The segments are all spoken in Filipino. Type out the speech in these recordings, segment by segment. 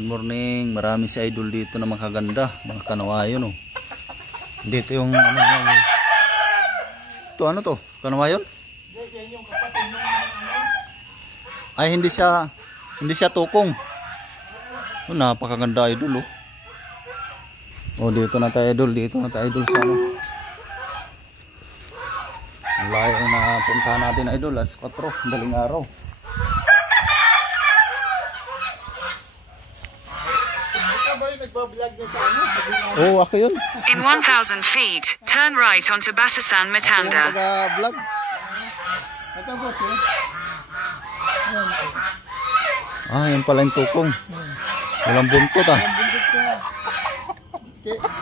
Good morning, marami si idol dito na makaganda, mga kanawayon oh. Dito yung ano yan. Ito ano to? Kanawayon? Ay hindi siya tukong. Oh, napakaganda idol oh. Oh, dito na tayo idol sa ano. Layo na punta natin idol, alas 4, daling araw. Oh, ako yun. In 1,000 feet, turn right onto Batasan, Matanda. Vlog. Ah, yan pala yung tukong. Walang buntot ah.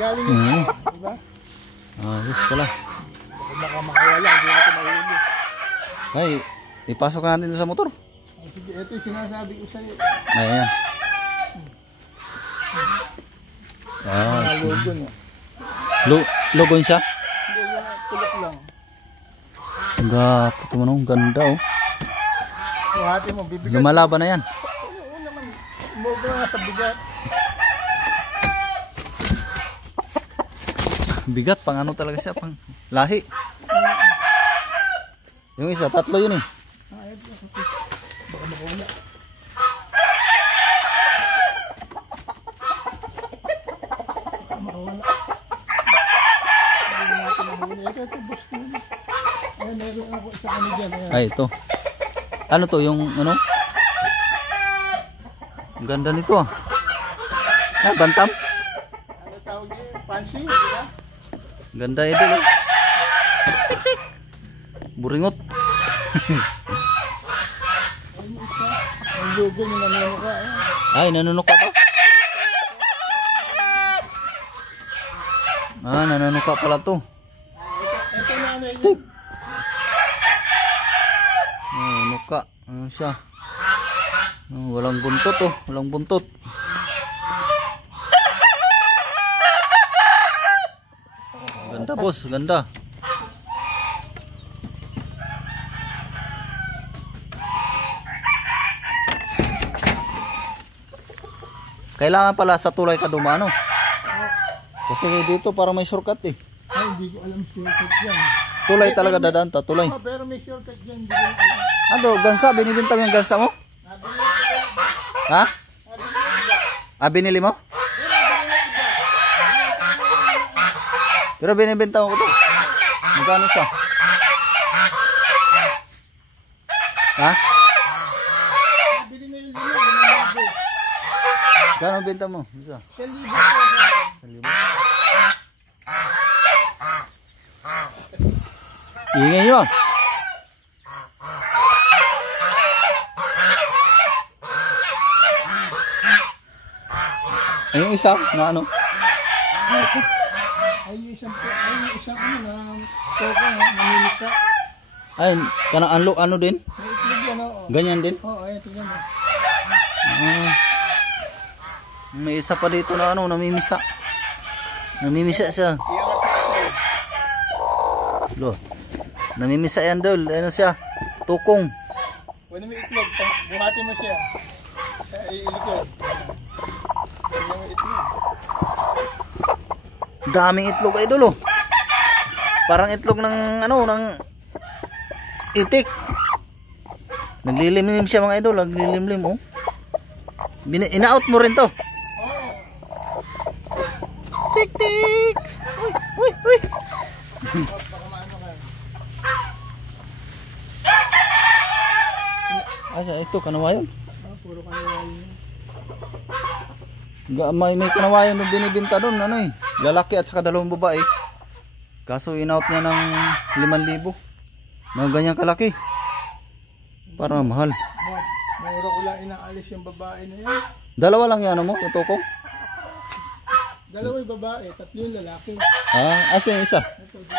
Galing yun, diba? Ah, yes pala. Baka makawala, hindi natin mahuli. Ay, ipasok natin sa motor. Sige, ito yung sinasabi ko sa'yo. Ayan. Ah, Logon niya. Logon siya? Hindi, yung tulok lang. Gapo ito manong, ganda oh. O, hati mo, bibigat. Lumalaban na yan. Oo naman, umobra nga sa bigat. Bigat, pang ano talaga siya, pang lahi. Yung isa, 3 yun eh. Baka makawala. Ay, meron ako sa kanya dyan. Ay, ito. Ano to, yung ano? Ang ganda nito ah. Ah, bantam? Ano tawag niya? Fancy, di ba? Ganda ito oh. Buringot. Ang logo niya nanunuka. Ay, nanunuka to? Ah, nanunuka pala to. Ito na ano yun. Tik. Oh, nuka. Ano siya? Oh, walang buntot oh. Walang buntot. Ganda boss, ganda. Kailangan pala sa tulay ka dumano. Kasi dito para may shortcut eh. Ay, hindi ko alam shortcut yan. Tulay talaga dadaan ta, tulay. Oh, pero may shortcut yan, hindi ko alam. Ano, gansa? Binibinta mo yung gansa mo? Ha? Ah, binili mo? Pero binibinta mo ko to. Magkano siya? Ha? Bili na yung lima, Gano'ng benta mo? Isa. 1,000 po. Ingay yun. Ay, yung isa na ano? Ay, yung isang ano na toko na namimisa. Ay, kanang ano din? May itlog yan, oo. Ganyan din? Oo, ay, tingnan mo. Ah, may isa pa dito na ano, namimisa. Namimisa siya. Lo. Namimisa yan daw. Ano siya? Tukong. Wala may itlog, buhati mo siya. Sa ilikod. Wala may itlog. Daming itlog idol oh. Parang itlog ng ano, ng itik. Naglilimlim siya mga idol, naglilimlim oh. Ina-out mo rin to. Tik tik. Uy, uy, uy. Asa ito kanawayon? Puro kanawayon. May kanawayon na binibinta doon, ano eh. Lalaki at saka 2 babae. Kaso in-out niya ng 5,000. Mga ganyan kalaki. Para mahal. Mura ko lang inaalis yung babae na yan. 2 lang yan mo, ito ko. 2 yung babae, 3 yung lalaki. Ah, asa yung isa? Ito, dito.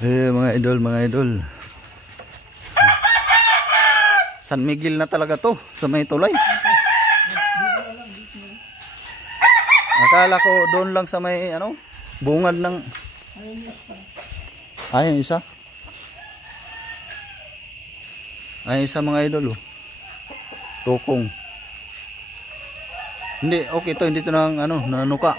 Mga idol. San Miguel na talaga to, sa may tulay. Akala ko doon lang sa may ano, bungad ng... Ayun isa. Ay, sa mga idol, oh. Tukong. Hindi, okay to, hindi to nang, ano, nanuka.